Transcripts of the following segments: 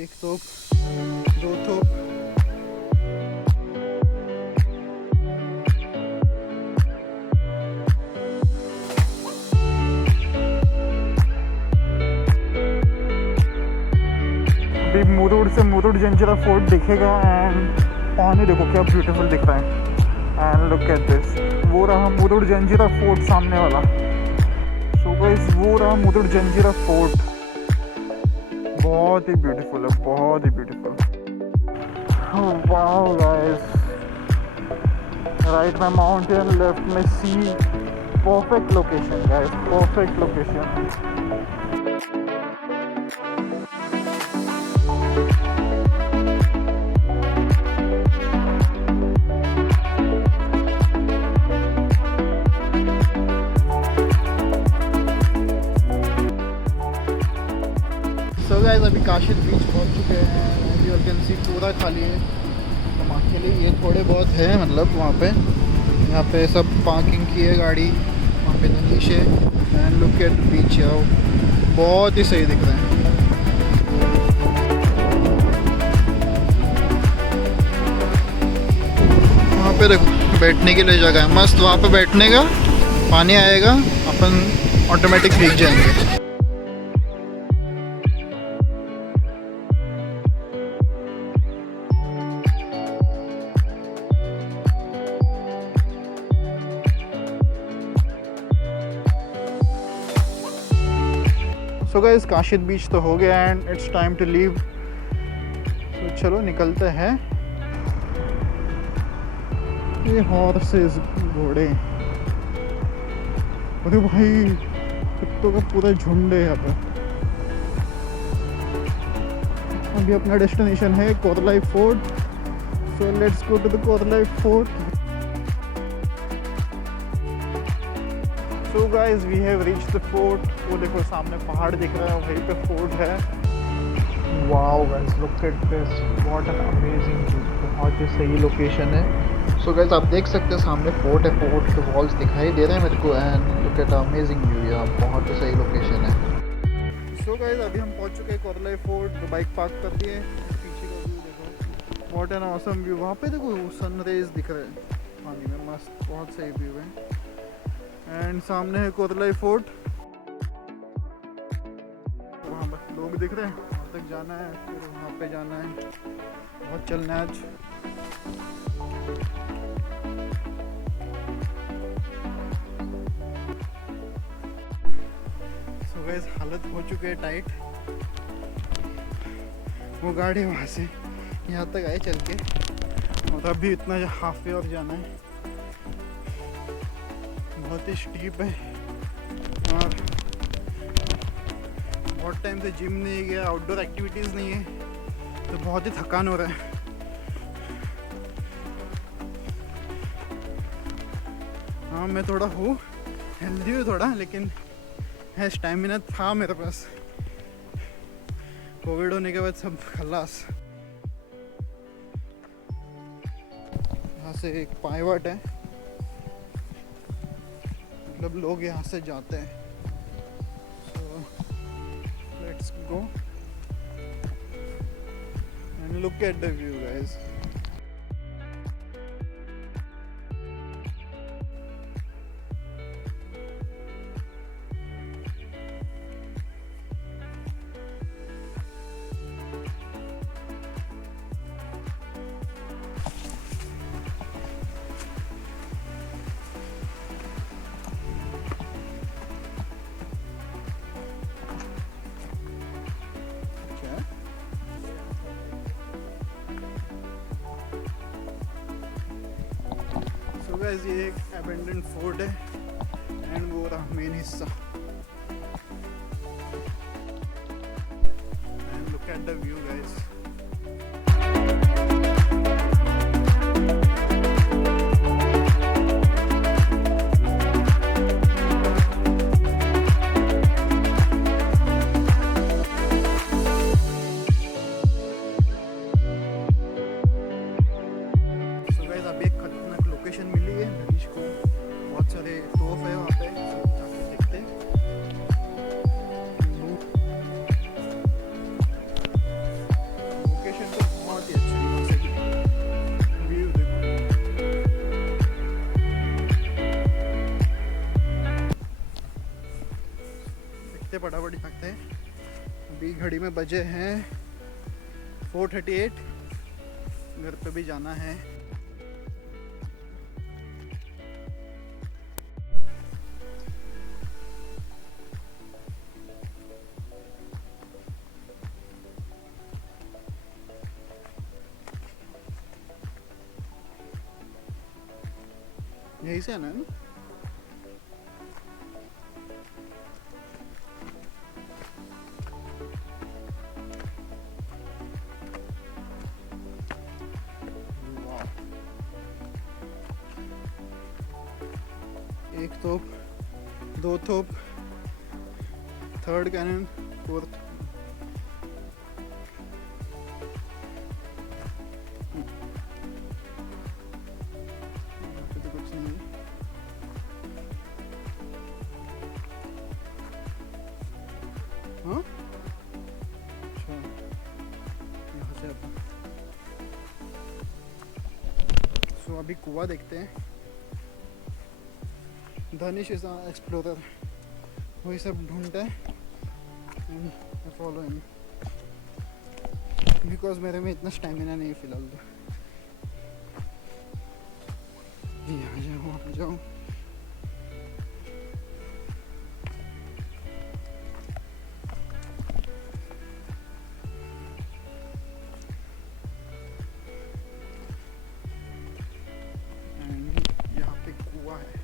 एक तोप, दो तोप। अभी मुरुड से मुरुड जंजीरा फोर्ट दिखेगा एंड पानी देखो क्या ब्यूटीफुल दिख रहा है। एंड लुक एट दिस, वो रहा मुरुड जंजीरा फोर्ट सामने वाला। सो गाइस वो रहा मुरुड जंजीरा फोर्ट, बहुत ही ब्यूटीफुल है, बहुत ही ब्यूटीफुल। वाओ गाइस, राइट में माउंटेन, लेफ्ट में sea, perfect location guys, perfect location. So guys अभी काशिद बीच पहुंच चुके हैं। एज यू कैन सी पूरा खाली है। हम अकेले, ये थोड़े बहुत है मतलब वहाँ पे, यहाँ पे सब पार्किंग की है गाड़ी, वहाँ पे नलीश है। एंड लुक एट बीच यार, बहुत ही सही दिख रहा है। वहाँ पे देखो बैठने के लिए जगह है मस्त, वहाँ पे बैठने का, पानी आएगा अपन ऑटोमेटिक भीग जाएंगे। सो गाइस काशिद बीच तो हो गया and it's time to leave. तो चलो निकलते हैं। ये हॉर्सेस, घोड़े, अरे भाई कुत्तों का पूरा झुंड है यहाँ पे। अभी अपना डेस्टिनेशन है Korlai fort, so let's go to the Korlai fort. So guys we have reached the fort. वो देखो सामने पहाड़ दिख रहा है, वहीं पे फोर्ट है। Wow guys look at this, what an amazing view, बहुत ही सही लोकेशन है। सो गाइस आप देख सकते हैं सामने फोर्ट है, फोर्ट के वॉल्स दिखाई दे रहे हैं मेरे को। And look eight amazing view, यहाँ बहुत ही सही लोकेशन है। सो गाइस अभी हम पहुंच चुके हैं कोरलाई फोर्ट। बाइक पार्क कर दिए, पीछे का व्यू देखो, व्हाट एन ऑसम व्यू। वहाँ पे देखो सनराइज दिख रहा है पानी में, मस्त, बहुत सही व्यू है। एंड सामने है कोरलाई फोर्ट, वहाँ बस लोग दिख रहे हैं, वहाँ तक जाना है, फिर वहाँ पे जाना है, बहुत चलना है आज। सो गाइस हालत हो चुकी है टाइट। वो गाड़ी वहाँ से यहाँ तक आए चल के, और अभी इतना हाफ वे और जाना है, बहुत ही स्टीप है। और बहुत टाइम से जिम नहीं गया, आउटडोर एक्टिविटीज़ नहीं है, तो बहुत ही थकान हो रहा है। हाँ मैं थोड़ा हूँ हेल्दी हूँ थोड़ा, लेकिन है स्टैमिना था मेरे पास। कोविड होने के बाद सब खलास। यहाँ से एक पाइवट है, मतलब लोग यहाँ से जाते हैं। सो let's go and look at the view guys. So guys ये एक अबेंडन फोर्ट है एंड वो रहा मेन हिस्सा। And look at the view guys. मिली है अदीश को, बहुत सारे तोफ है वहाँ पे, जाके देखते हैं। घड़ी में बजे हैं 4:38। घर पे भी जाना है। यही से है ना? एक तोप, दो तोप, थर्ड कैनन, फोर्थ। तो कुछ नहीं है। हाँ? अच्छा, यहाँ से आता। सो अभी कुआं देखते हैं। धनिश इज एक्सप्लोरर, वही सब ढूंढता है। फॉलो हिम बिकॉज मेरे में इतना स्टेमिना नहीं है फिलहाल। तो आ जाओ आ जाओ। यहाँ पे कुआं है।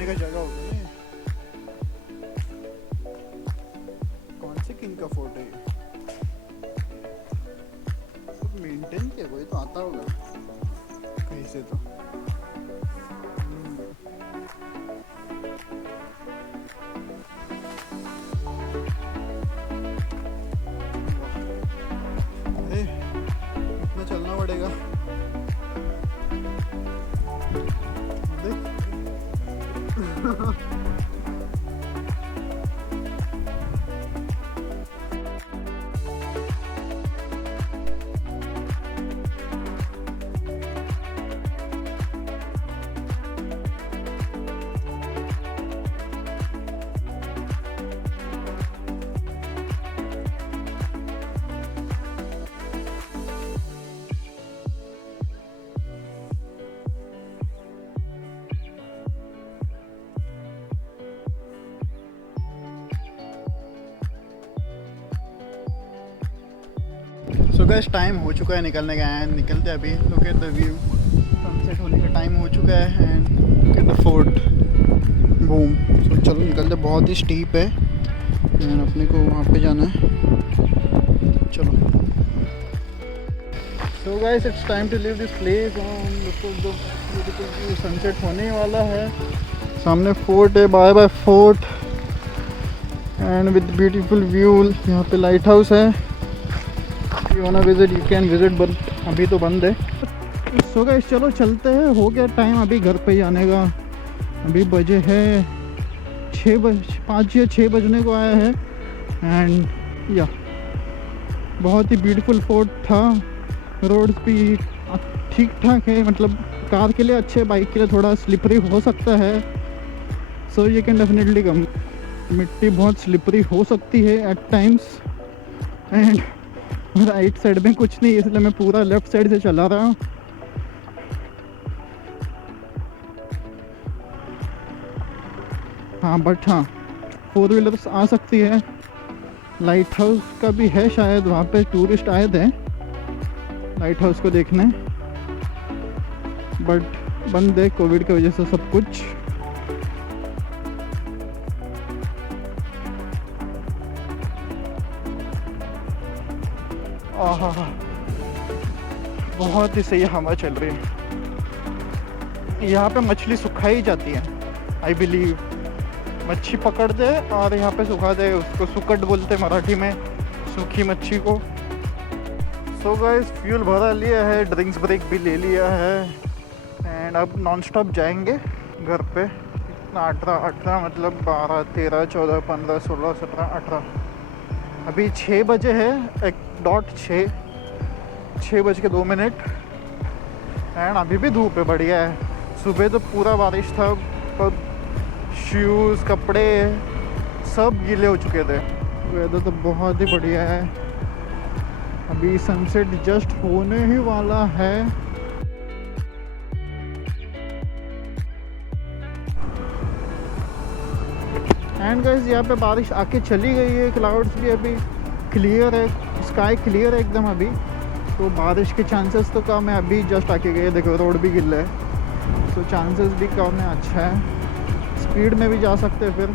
का जगह होगा ये। कौन से किंग का फोर्ट है ये? सब मेंटेन किया, कोई तो आता होगा कहीं से तो। अरे इतना चलना पड़ेगा। देख सो गाइस टाइम हो चुका है निकलने का। एंड निकलते अभी। Look at the view, sunset होने का टाइम हो चुका है। And look at the fort, boom. So चलो निकलते। बहुत ही स्टीप है एंड अपने को वहाँ पे जाना है। चलो। So guys it's time to leave this place. Sunset होने वाला है। सामने फोर्ट है, bye bye fort and with beautiful view. यहाँ पे लाइट हाउस है। You wanna visit you can visit, but अभी तो बंद है। सो गाइस चलो चलते हैं। हो गया टाइम अभी घर पे जाने का। अभी बजे है 5 या 6 बजने को आया है। एंड या बहुत ही ब्यूटीफुल फोर्ट था। रोड भी ठीक ठाक है, मतलब कार के लिए अच्छे, बाइक के लिए थोड़ा स्लिपरी हो सकता है। So you can definitely come. मिट्टी बहुत स्लिपरी हो सकती है at times. And right side में कुछ नहीं, इसलिए मैं पूरा लेफ्ट साइड से चला रहा हूँ। हाँ बट हाँ 4 व्हीलर्स आ सकती है। लाइट हाउस का भी है शायद, वहाँ पे टूरिस्ट आए थे लाइट हाउस को देखने, बट बंद है कोविड की वजह से सब कुछ। बहुत ही सही हवा चल रही है। यहाँ पे मछली सुखाई जाती है आई बिलीव, मच्छी पकड़ते और यहाँ पे सुखाते, उसको सुकट बोलते मराठी में, सूखी मच्छी को। सो गाइस फ्यूल भरा लिया है, ड्रिंक्स ब्रेक भी ले लिया है एंड अब नॉन स्टॉप जाएंगे घर पे। इतना 18 मतलब 12 13 14 15 16 17 18, अभी 6 बजे है, 6:02 एंड अभी भी धूप है, बढ़िया है। सुबह तो पूरा बारिश था, पर शूज़ कपड़े सब गीले हो चुके थे। वेदर तो बहुत ही बढ़िया है। अभी सनसेट जस्ट होने ही वाला है। एंड गाइस यहाँ पे बारिश आके चली गई है, क्लाउड्स भी अभी क्लियर है, स्काई क्लियर है एकदम अभी, तो बारिश के चांसेस तो कम है। अभी जस्ट आके गए, देखो रोड भी गिल्ला है, तो चांसेस भी कम है, अच्छा है। स्पीड में भी जा सकते हैं फिर।